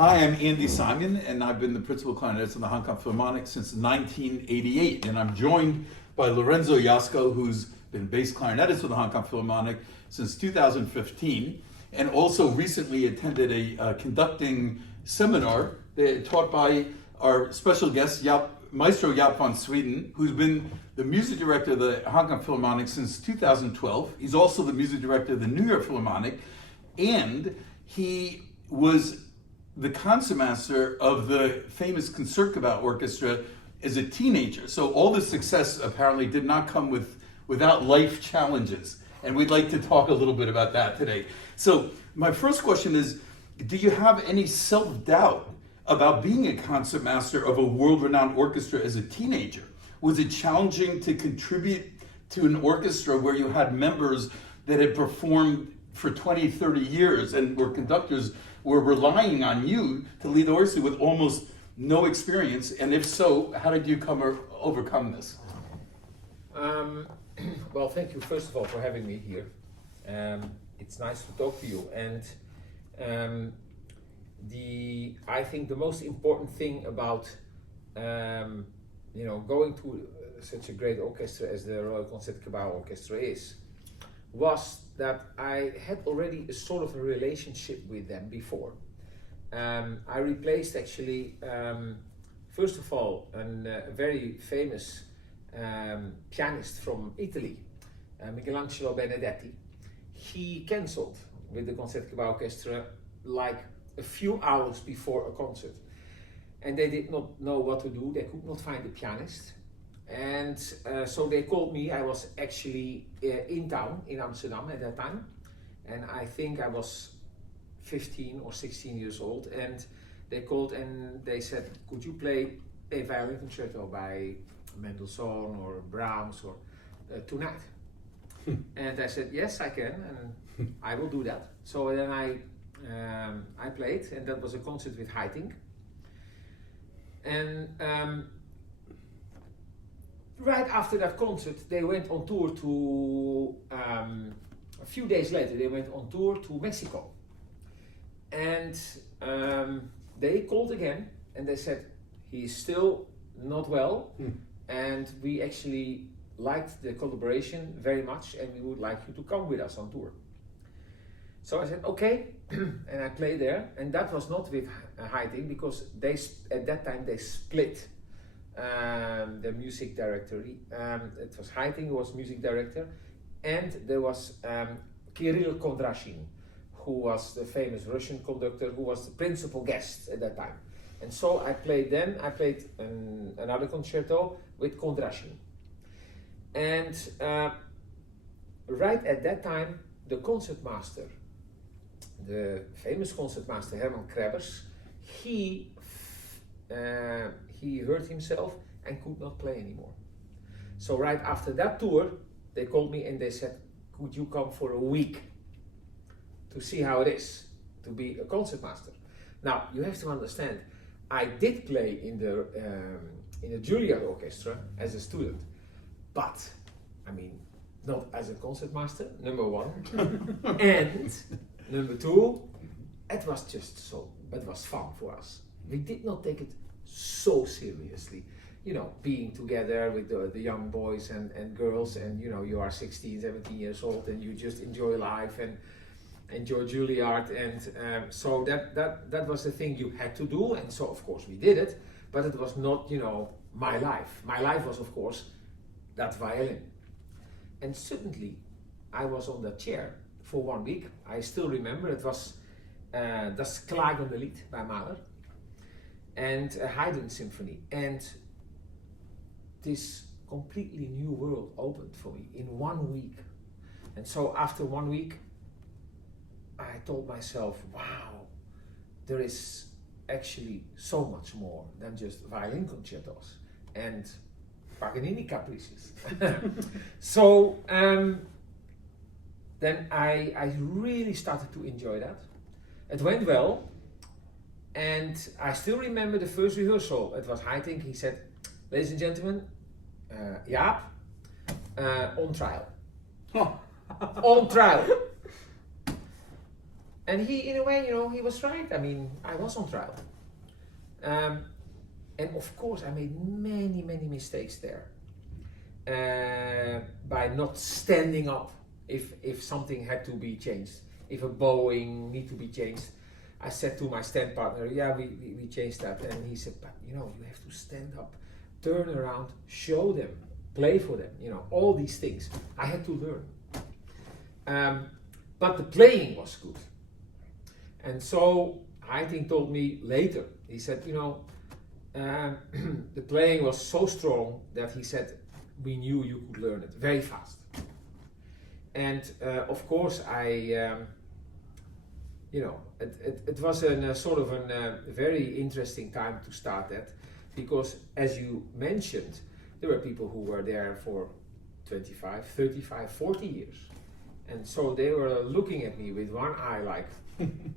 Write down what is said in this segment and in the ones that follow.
Hi, I'm Andy Simon, and I've been the principal clarinetist in the Hong Kong Philharmonic since 1988. And I'm joined by Lorenzo Yasko, who's been bass clarinetist with the Hong Kong Philharmonic since 2015, and also recently attended a conducting seminar taught by our special guest, Maestro Jaap Van Zweden, who's been the music director of the Hong Kong Philharmonic since 2012. He's also the music director of the New York Philharmonic, and he was the concertmaster of the famous Conductor orchestra as a teenager. So all the success apparently did not come without life challenges. And we'd like to talk a little bit about that today. So my first question is, do you have any self-doubt about being a concertmaster of a world-renowned orchestra as a teenager? Was it challenging to contribute to an orchestra where you had members that had performed for 20, 30 years and were conductors, were relying on you to lead the orchestra with almost no experience? And if so, how did you overcome this? Well, thank you first of all for having me here. It's nice to talk to you. And I think the most important thing about going to such a great orchestra as the Royal Concertgebouw Orchestra was that I had already a sort of a relationship with them before. I replaced actually, first of all, a very famous pianist from Italy, Michelangelo Benedetti. He cancelled with the Concertgebouw Orchestra like a few hours before a concert. And they did not know what to do, they could not find a pianist. And so they called me. I was actually in town in Amsterdam at that time, and I think I was 15 or 16 years old, and they called and they said, could you play a violin concerto by Mendelssohn or Brahms or tonight? And I said, yes, I can, and I will do that. So then I played, and that was a concert with Haitink. And right after that concert, they went on tour to, a few days later, they went on tour to Mexico. And they called again and they said, he's still not well. And we actually liked the collaboration very much and we would like you to come with us on tour. So I said, okay, and I played there. And that was not with Haitink because at that time they split. The music directory. It was Haitink who was music director, and there was Kirill Kondrashin, who was the famous Russian conductor, who was the principal guest at that time. And so I played another concerto with Kondrashin. And right at that time, the concertmaster, the famous concertmaster Herman Krebbers, he hurt himself and could not play anymore. So right after that tour, they called me and they said, could you come for a week to see how it is to be a concertmaster? Now, you have to understand, I did play in the Juilliard Orchestra as a student, but, I mean, not as a concertmaster, number one, and number two, it was fun for us. We did not take it so seriously, being together with the young boys and girls, and you are 16, 17 years old and you just enjoy life and enjoy Juilliard, and so that was the thing you had to do, and so of course we did it, but it was not my life. My life was of course that violin. And suddenly I was on that chair for 1 week. I still remember it was Das Klagende Lied by Mahler and a Haydn symphony, and this completely new world opened for me in 1 week. And so after 1 week I told myself, wow, there is actually so much more than just violin concertos and Paganini caprices. So then I really started to enjoy that. It went well. And I still remember the first rehearsal. It was Haitink. He said, ladies and gentlemen, Jaap, on trial. On trial. And he, in a way, he was right. I mean, I was on trial. And of course, I made many, many mistakes there. By not standing up if something had to be changed. If a bowing need to be changed, I said to my stand partner, yeah, we changed that. And he said, but you have to stand up, turn around, show them, play for them, all these things. I had to learn. But the playing was good. And so I think told me later, he said, the playing was so strong that he said, we knew you could learn it very fast. And of course, it was a sort of a very interesting time to start that, because as you mentioned, there were people who were there for 25, 35, 40 years. And so they were looking at me with one eye like,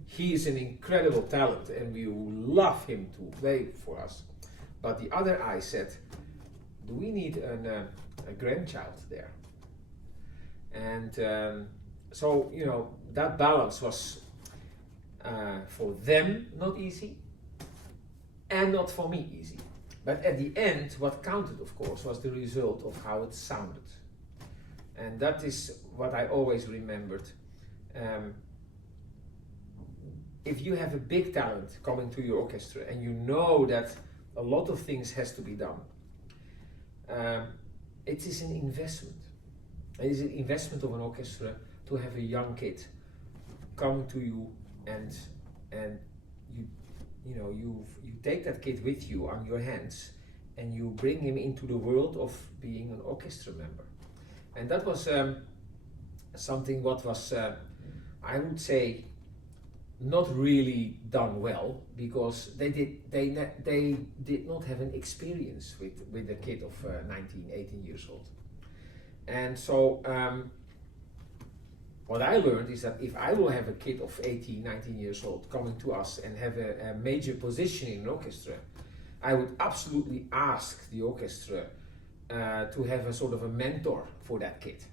he is an incredible talent and we love him to play for us. But the other eye said, do we need a grandchild there? And so, that balance was for them not easy and not for me easy. But at the end, what counted, of course, was the result of how it sounded. And that is what I always remembered. If you have a big talent coming to your orchestra and you know that a lot of things has to be done, it is an investment. It is an investment of an orchestra to have a young kid coming to you and you take that kid with you on your hands and you bring him into the world of being an orchestra member. And that was something what was, I would say, not really done well, because they did not have an experience with a kid of 19, 18 years old. And so what I learned is that if I will have a kid of 18, 19 years old coming to us and have a major position in an orchestra, I would absolutely ask the orchestra to have a sort of a mentor for that kid.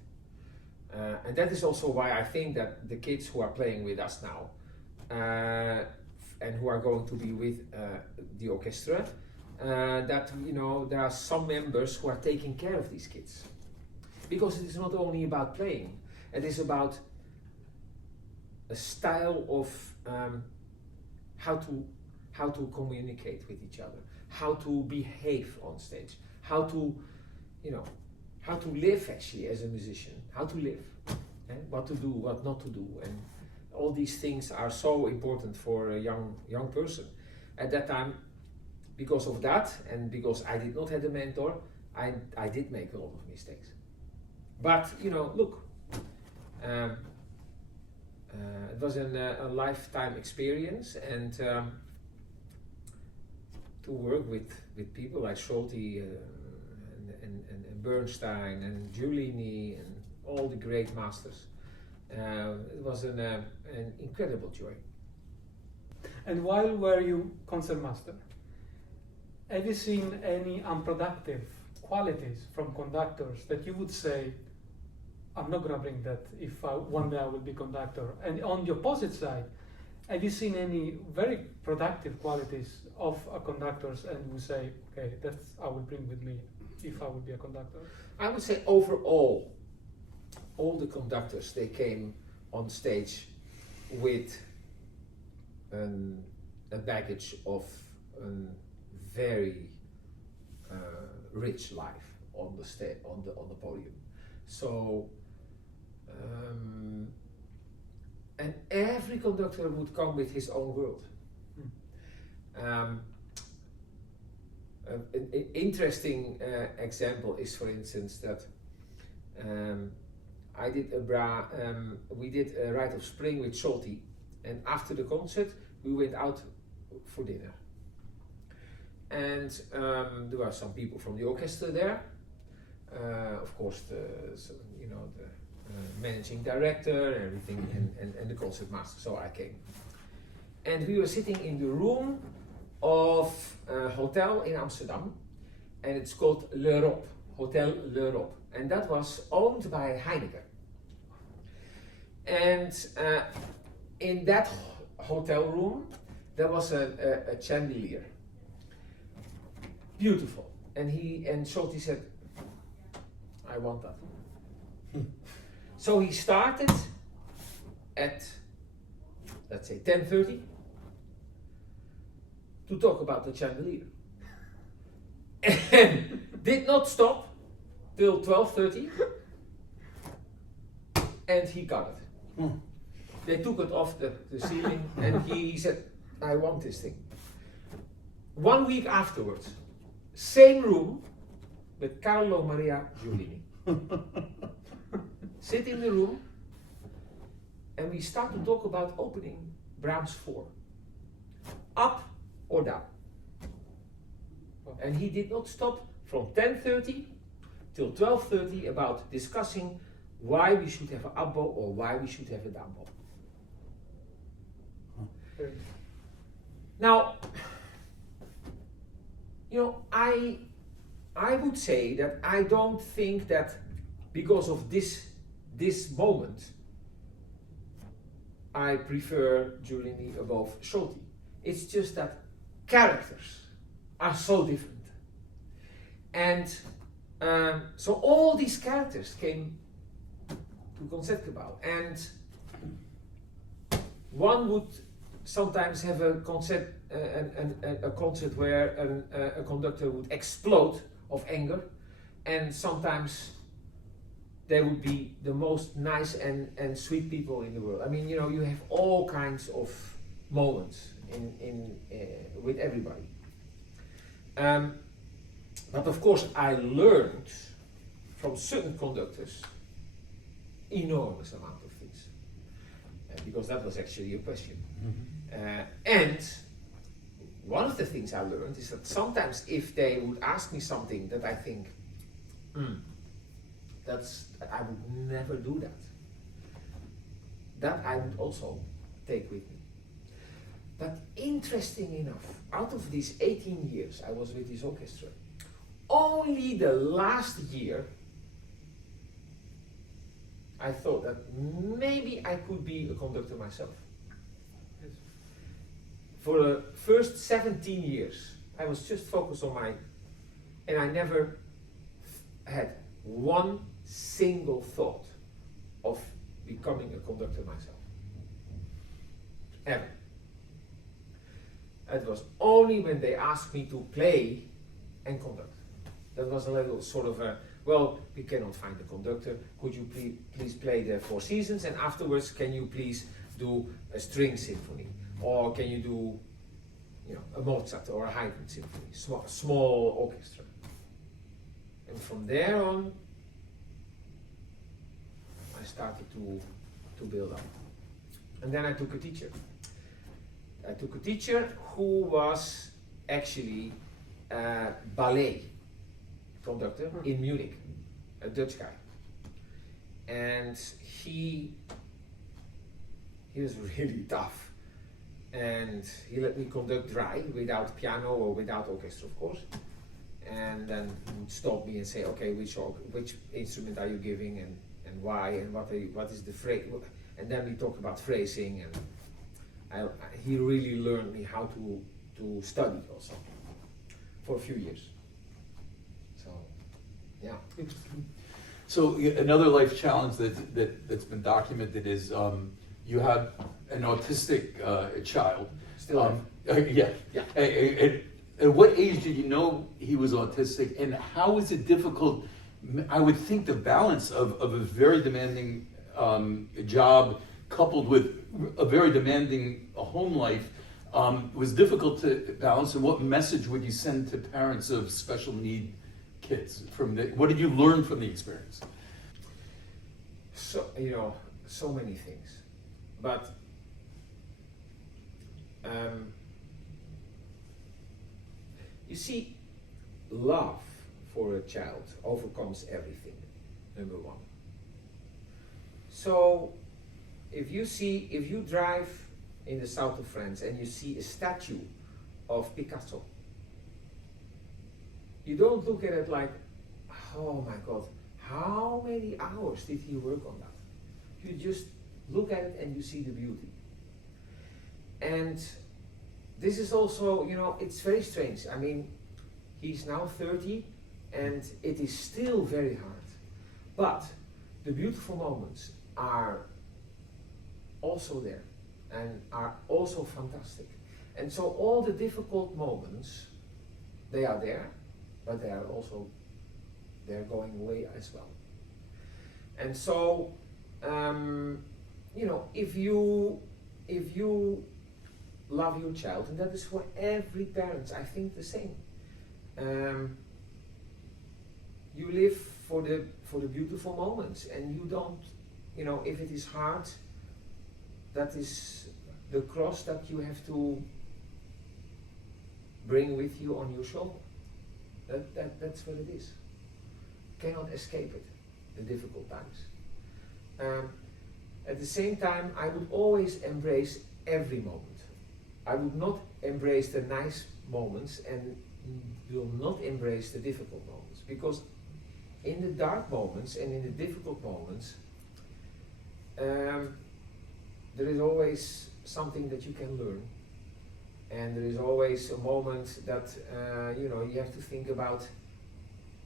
And that is also why I think that the kids who are playing with us now and who are going to be with the orchestra, that there are some members who are taking care of these kids. Because it is not only about playing, it is about a style of how to communicate with each other, how to behave on stage, how to live actually as a musician, how to live, what to do, what not to do, and all these things are so important for a young person. At that time, because of that, and because I did not have a mentor, I did make a lot of mistakes. But look, it was a lifetime experience, and to work with people like Scholti and Bernstein and Giulini and all the great masters, it was an incredible joy. And while were you concertmaster, have you seen any unproductive qualities from conductors that you would say, I'm not going to bring that if one day I will be conductor? And on the opposite side, have you seen any very productive qualities of conductors and you say, okay, that's I will bring with me if I would be a conductor? I would say overall, all the conductors, they came on stage with a baggage of a very rich life on the stage, on the podium. So, and every conductor would come with his own world. An interesting example is, for instance, that we did a Rite of Spring with Scholti, and after the concert we went out for dinner. And there were some people from the orchestra there, of course the managing director and everything, and the concertmaster. So I came, and we were sitting in the room of a hotel in Amsterdam, and it's called L'Europe, Hotel L'Europe, and that was owned by Heineken. And in that hotel room, there was a chandelier. Beautiful. And Schulte said, I want that. So he started at, let's say, 10:30 to talk about the chandelier. And did not stop till 12:30. And he got it. They took it off the ceiling and he said, I want this thing. 1 week afterwards, same room with Carlo Maria Giulini. Sit in the room and we start to talk about opening Brahms 4. Up or down. And he did not stop from 10:30 till 12:30 about discussing why we should have an upbow or why we should have a downbow. Now, I would say that I don't think that because of this moment, I prefer Giulini above Schulte. It's just that characters are so different. And so all these characters came to Concertgebouw. And one would sometimes have a concert where a conductor would explode of anger, and sometimes they would be the most nice and sweet people in the world. I mean, you have all kinds of moments in with everybody. But of course, I learned from certain conductors enormous amount of things, because that was actually a question. And one of the things I learned is that sometimes if they would ask me something that I think, I would never do that. That I would also take with me. But interesting enough, out of these 18 years I was with this orchestra, only the last year I thought that maybe I could be a conductor myself. For the first 17 years, I was just focused on and I never had one single thought of becoming a conductor myself. Ever. It was only when they asked me to play and conduct. That was a little sort of we cannot find a conductor. Could you please play the Four Seasons, and afterwards can you please do a string symphony? Or can you do, a Mozart or a Haydn symphony, small orchestra? And from there on, I started to build up. And then I took a teacher. I took a teacher who was actually a ballet conductor in Munich, a Dutch guy. And he was really tough. And he let me conduct dry, without piano or without orchestra, of course. And then he would stop me and say, okay, which instrument are you giving, and why, and what is the phrase? And then we talk about phrasing, and he really learned me how to study also for a few years. So, yeah. So another life challenge that's been documented is you had an autistic child. Still yeah. At what age did you know he was autistic, and how was it difficult? I would think the balance of a very demanding job coupled with a very demanding home life was difficult to balance. And what message would you send to parents of special need kids what did you learn from the experience? So, so many things. But you see, love for a child overcomes everything, number one. So if you drive in the south of France and you see a statue of Picasso, you don't look at it like, oh my God, how many hours did he work on that? You just look at it and you see the beauty. And this is also, you know, it's very strange. I mean, he's now 30 and it is still very hard. But the beautiful moments are also there and are also fantastic. And so all the difficult moments, they are there, but they are also, they're going away as well. And so, you know, if you love your child, and that is for every parent, I think the same. You live for the beautiful moments, and you don't, you know, if it is hard, that is the cross that you have to bring with you on your shoulder. That's what it is. Cannot escape it, the difficult times. At the same time, I would always embrace every moment. I would not embrace the nice moments and will not embrace the difficult moments, because in the dark moments and in the difficult moments, there is always something that you can learn, and there is always a moment that you know, you have to think about,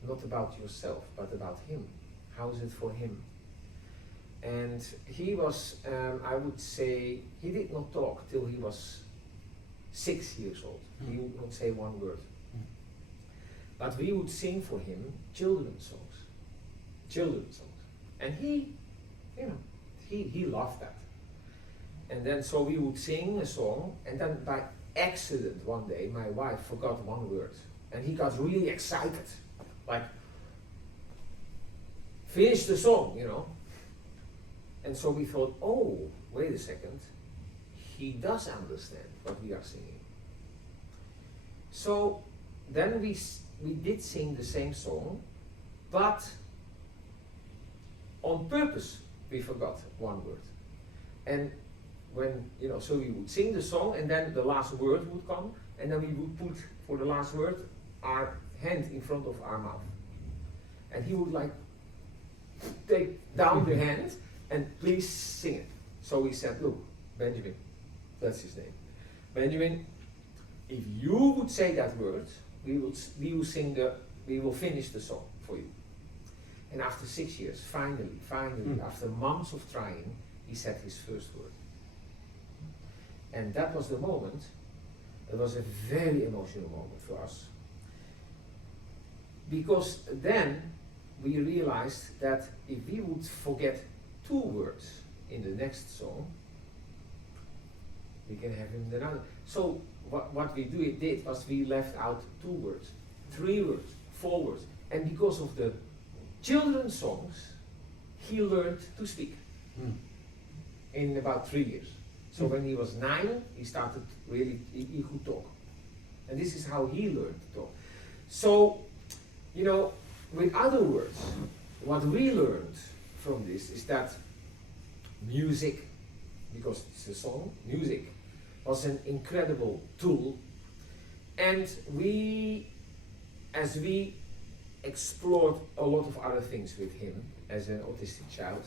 not about yourself, but about him. How is it for him? And he was, I would say, he did not talk till he was 6 years old. He would not say one word. But we would sing for him children's songs. And he, you know, he loved that. And then so we would sing a song, and then by accident one day my wife forgot one word. And he got really excited, like, finish the song, you know. And so we thought, oh, wait a second, he does understand what we are singing. So then we did sing the same song, but on purpose we forgot one word. And when, you know, so we would sing the song, and then the last word would come, and then we would put, for the last word, our hand in front of our mouth. And he would like take down the hand and please sing it. So we said, look, Benjamin, that's his name. Benjamin, if you would say that word, we will finish the song for you. And after 6 years, finally, after months of trying, he said his first word. And that was the moment. It was a very emotional moment for us. Because then we realized that if we would forget 2 words in the next song, we can have him another. So what we did was we left out 2 words, 3 words, 4 words. And because of the children's songs, he learned to speak in about 3 years. So when he was 9, he started really, he could talk. And this is how he learned to talk. So, you know, with other words, what we learned from this is that music, because it's a song, music was an incredible tool. And as we explored a lot of other things with him as an autistic child,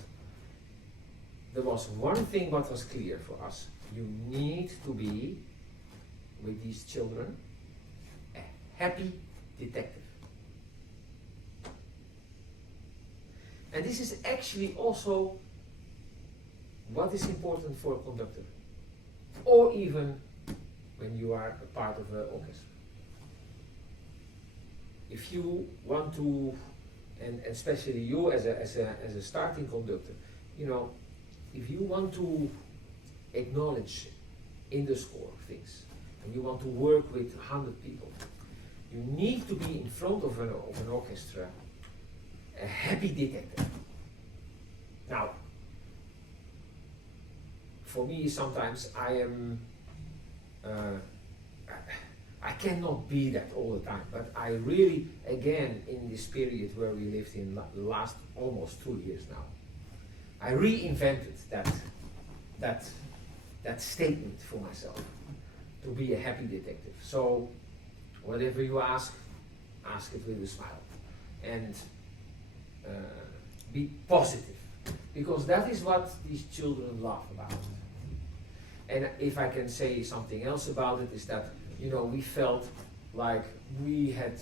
there was one thing that was clear for us. You need to be, with these children, a happy detective. And this is actually also what is important for a conductor, or even when you are a part of an orchestra. If you want to, and especially you as a starting conductor, you know, if you want to acknowledge in the score things, and you want to work with 100 people, you need to be in front of an orchestra a happy detective. Now, for me, sometimes I cannot be that all the time, but I really, again, in this period where we lived in the last almost 2 years now, I reinvented that statement for myself, to be a happy detective. So, whatever you ask it with a smile, and be positive, because that is what these children love about it. And if I can say something else about it, is that, you know, we felt like we had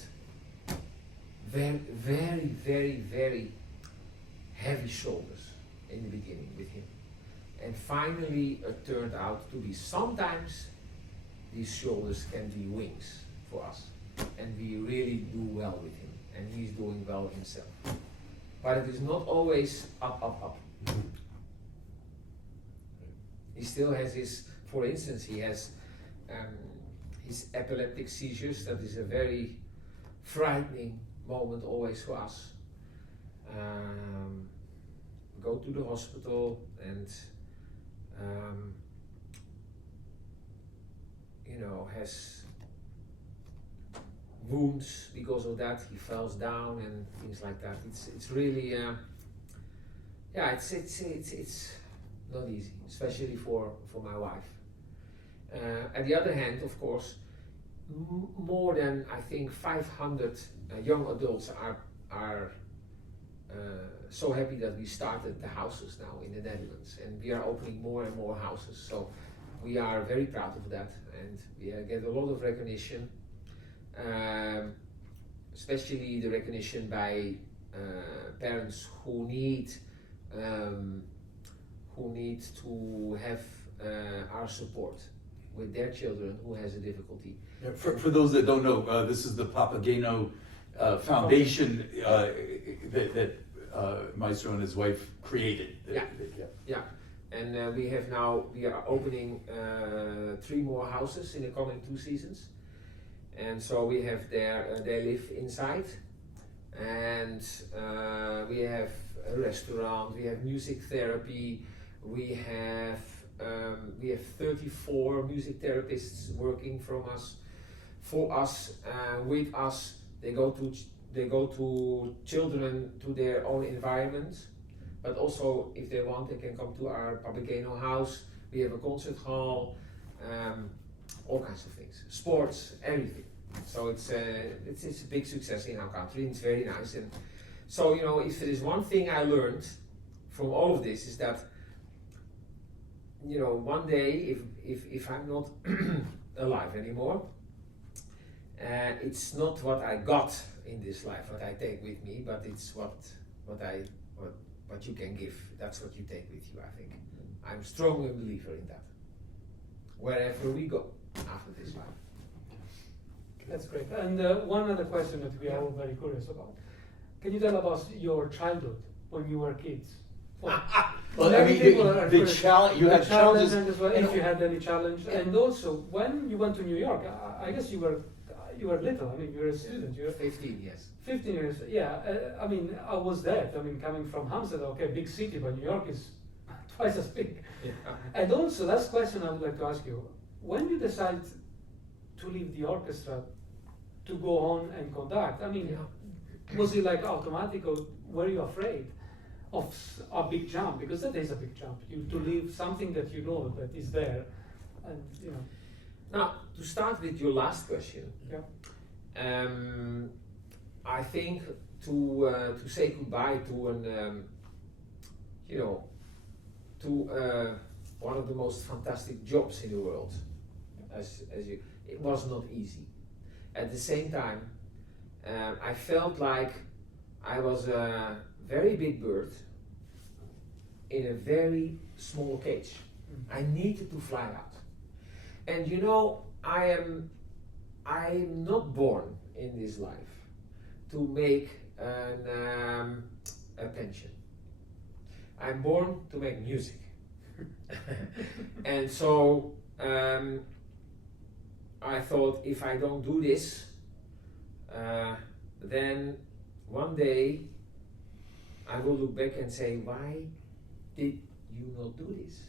very, very, very, very heavy shoulders in the beginning with him. And finally it turned out to be sometimes these shoulders can be wings for us. And we really do well with him. And he's doing well himself. But it is not always up, up, up. He still has his, for instance, he has his epileptic seizures. That is a very frightening moment always for us. Go to the hospital and you know, has wounds because of that. He falls down and things like that. It's really yeah, it's not easy, especially for my wife. On the other hand, of course, more than I think 500 young adults are so happy that we started the houses now in the Netherlands, and we are opening more and more houses. So we are very proud of that, and we get a lot of recognition, especially the recognition by parents who need to have our support with their children who has a difficulty. Yeah, for those that don't know, this is the Papageno Foundation that Maestro and his wife created. Yeah. And we are opening 3 more houses in the coming 2 seasons. And so we have they live inside, and we have a restaurant, we have music therapy, we have 34 music therapists working for us, with us. They go to children to their own environment, but also if they want, they can come to our Papageno house. We have a concert hall, all kinds of things, sports, everything. So it's a big success in our country, and it's very nice. And so, you know, if there is one thing I learned from all of this, is that, you know, one day if I'm not alive anymore, it's not what I got in this life, what I take with me, but it's what you can give. That's what you take with you, I think. I'm strongly a believer in that. Wherever we go after this life. That's great. And one other question that we are all very curious about. Can you tell us your childhood when you were kids? Well, I mean, the challenge, you had challenges. As well, if you had any challenge. And also, when you went to New York, I guess you were little. I mean, you were a student. You were 15 years. 15 years, yeah. I mean, I was there. I mean, coming from Amsterdam, okay, big city, but New York is twice as big. Yeah. And also, last question I would like to ask you: when you decide to leave the orchestra to go on and conduct, I mean, was it like automatic, or were you afraid of a big jump? Because that is a big jump. To leave something that you know that is there, and you know. Now, to start with your last question, Yeah. I think to say goodbye to one of the most fantastic jobs in the world, it was not easy. At the same time, I felt like I was a very big bird in a very small cage. I needed to fly out. And you know, I am not born in this life to make a pension. I'm born to make music. And so I thought, if I don't do this, then one day I will look back and say, why did you not do this?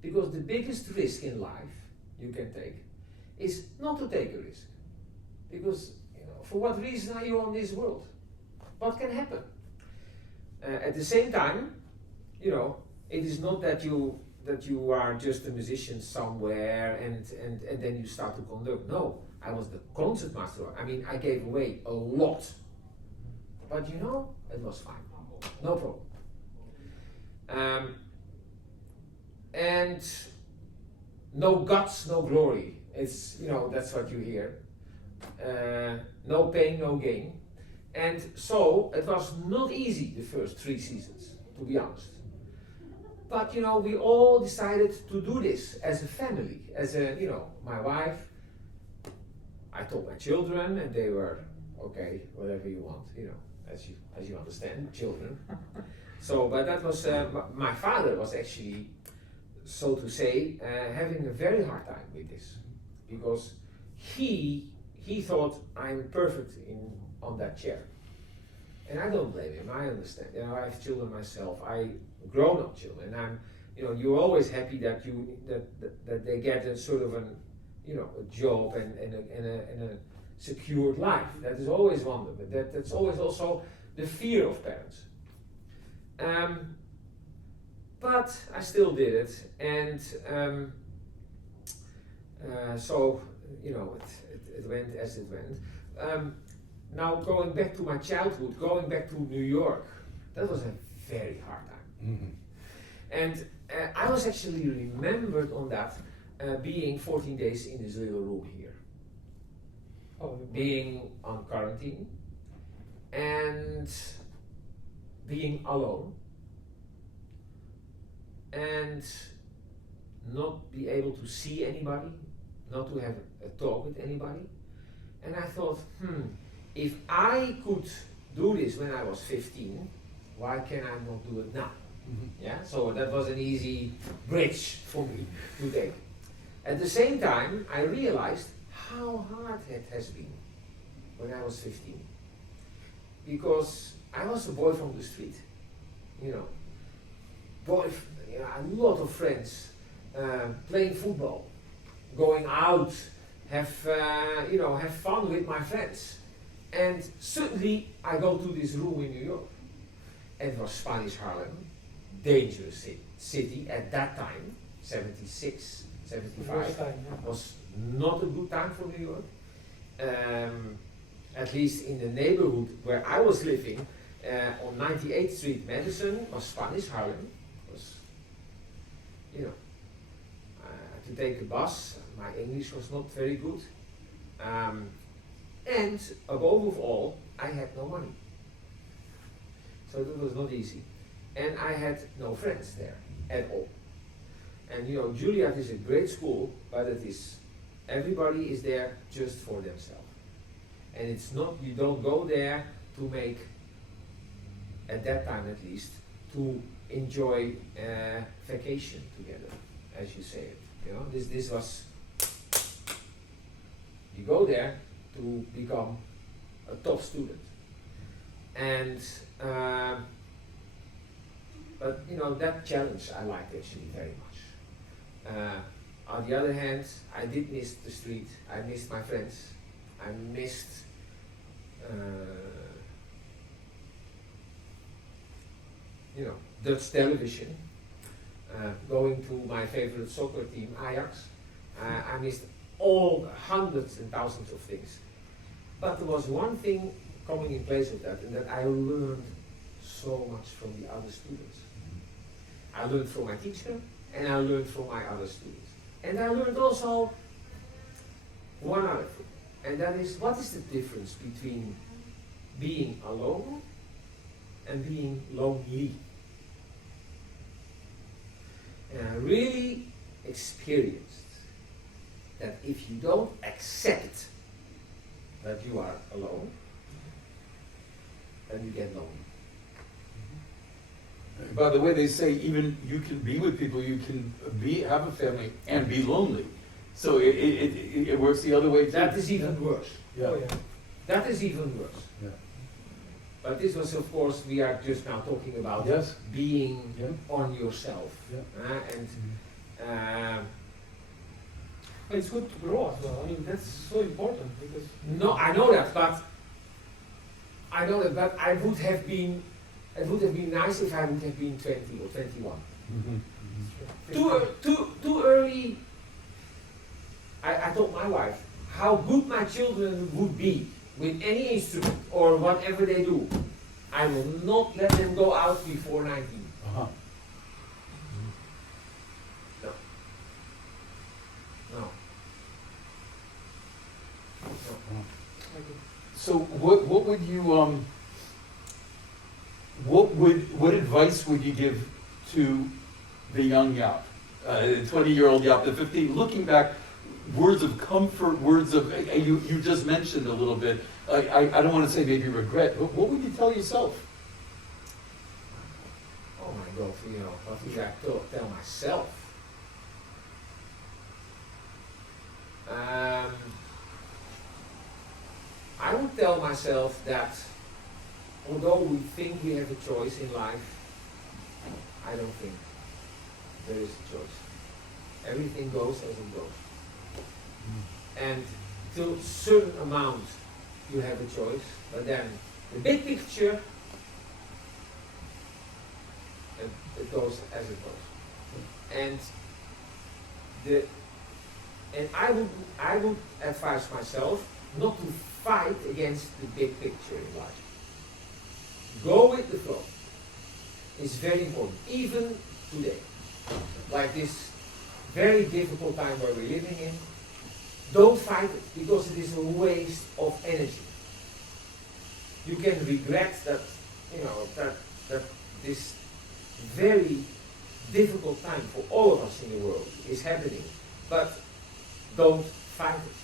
Because the biggest risk in life you can take is not to take a risk. Because, you know, for what reason are you on this world? What can happen? At the same time, you know, it is not that you are just a musician somewhere and then you start to conduct. No, I was the concert master. I mean, I gave away a lot. But you know, it was fine. No problem. And no guts, no glory. It's, you know, that's what you hear. No pain, no gain. And so it was not easy the first 3 seasons, to be honest. But you know, we all decided to do this as a family, as a, you know, my wife. I told my children, and they were okay, whatever you want, you know, as you understand, children. So, but that was my father was actually, so to say, having a very hard time with this, because he thought I'm perfect on that chair, and I don't blame him. I understand. You know, I have children myself. Grown-up children, and I'm, you know, you're always happy that that they get a sort of an, you know, a job and a secured life. That is always wonderful. But that's always also the fear of parents. But I still did it, and so you know, it went as it went. Now going back to my childhood, going back to New York, that was a very hard time. Mm-hmm. And I was actually remembered on that being 14 days in this little room here, being on quarantine and being alone and not be able to see anybody, not to have a talk with anybody. And I thought, if I could do this when I was 15, why can I not do it now? Mm-hmm. Yeah, so that was an easy bridge for me to take. At the same time, I realized how hard it has been when I was 15. Because I was a boy from the street, you know. A lot of friends, playing football, going out, have fun with my friends. And suddenly I go to this room in New York. It was Spanish Harlem, dangerous city at that time, 76, 75, was not a good time for New York. At least in the neighborhood where I was living, on 98th Street, Madison, was Spanish Harlem. Was, you know, I had to take a bus. My English was not very good. And above all, I had no money. So that was not easy. And I had no friends there at all. And you know, Juilliard is a great school, but everybody is there just for themselves. And it's not, you don't go there to make, at that time at least, to enjoy vacation together, as you say it. You know, this was, you go there to become a top student. And but you know, that challenge I liked actually very much. On the other hand, I did miss the street. I missed my friends. I missed you know, Dutch television. Going to my favorite soccer team, Ajax. I missed all hundreds and thousands of things. But there was one thing coming in place of that, and that I learned so much from the other students. I learned from my teacher, and I learned from my other students. And I learned also one other thing, and that is, what is the difference between being alone and being lonely? And I really experienced that if you don't accept that you are alone, then you get lonely. By the way, they say even you can be with people, you can have a family and be lonely. So it works the other way too. That is even worse. Yeah. Oh, yeah. That is even worse. Yeah. But this was, of course, we are just now talking about Yes. being Yeah. on yourself. Yeah. It's good to grow as well. I mean, that's so important because No, I know that, but I would have been. It would have been nice if I would have been 20 or 21. Mm-hmm. Too early. I told my wife how good my children would be with any instrument or whatever they do. I will not let them go out before 19. Uh-huh. No. So what would you what advice would you give to the young Jaap, 20-year-old Jaap, the 15, looking back, words of comfort, words of, you just mentioned a little bit, I don't want to say maybe regret, but what would you tell yourself? Oh my God, what would I tell myself? I would tell myself that although we think we have a choice in life, I don't think there is a choice. Everything goes as it goes. And to a certain amount you have a choice, but then the big picture, it goes as it goes. And I would advise myself not to fight against the big picture in life. Go with the flow. It's very important, even today. Like this very difficult time where we're living in, don't fight it, because it is a waste of energy. You can regret that, that this very difficult time for all of us in the world is happening, but don't fight it.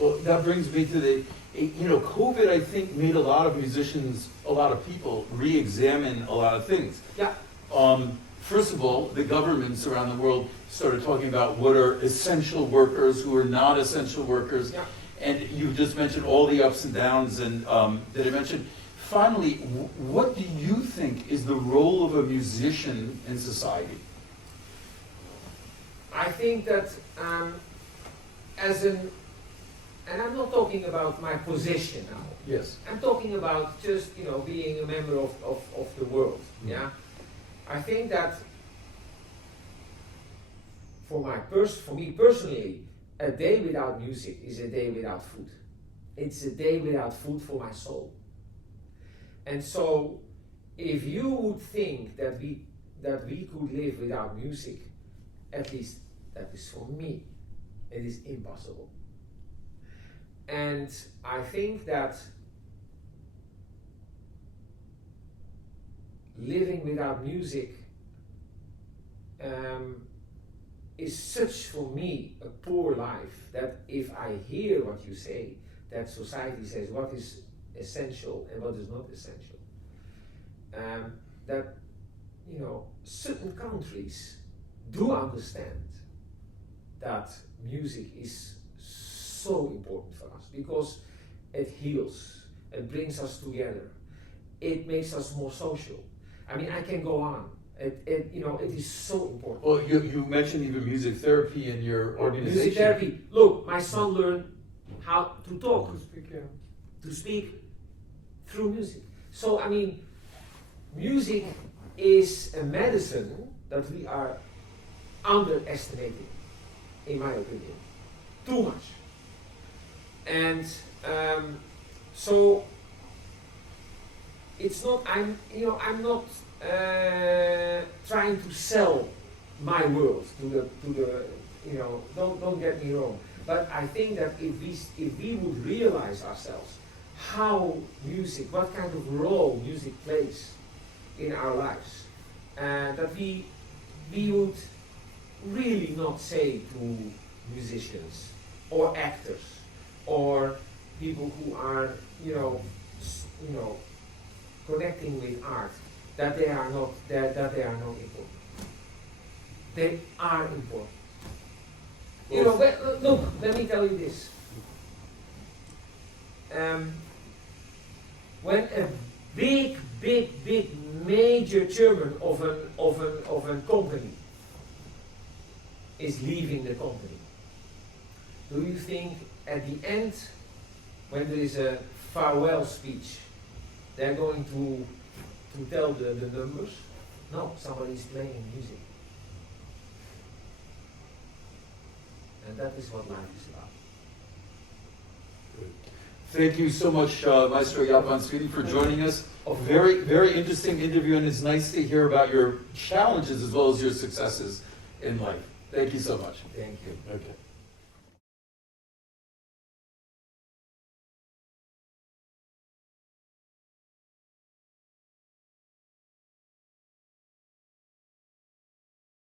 Well, that brings me to the, COVID, I think, made a lot of musicians, a lot of people, re-examine a lot of things. Yeah. First of all, the governments around the world started talking about what are essential workers, who are not essential workers. Yeah. And you just mentioned all the ups and downs and that I mentioned. Finally, what do you think is the role of a musician in society? I think that and I'm not talking about my position now. Yes. I'm talking about just, being a member of the world. Mm. Yeah. I think that for me personally, a day without music is a day without food. It's a day without food for my soul. And so, if you would think that we could live without music, at least that is for me, it is impossible. And I think that living without music is such for me a poor life that if I hear what you say, that society says what is essential and what is not essential, that certain countries do understand that music is so important for us because it heals, it brings us together, it makes us more social. I mean, I can go on. It is so important. Well, you mentioned even music therapy in your organization. Music therapy. Look, my son learned how to talk, to speak through music. So, I mean, music is a medicine that we are underestimating, in my opinion, too much. And so it's not. I'm not trying to sell my world to the. Don't get me wrong. But I think that if we would realize ourselves how music, what kind of role music plays in our lives, that we would really not say to musicians or actors or people who are connecting with art that they are not important. They are important. Look, let me tell you this. When a big major chairman of a company is leaving the company, do you think at the end, when there is a farewell speech, they're going to tell the numbers? No, somebody is playing music. And that is what life is about. Good. Thank you so much, Maestro Jaap Van Zweden, for joining us. A very, very interesting interview, and it's nice to hear about your challenges as well as your successes in life. Thank you so much. Thank you. Okay.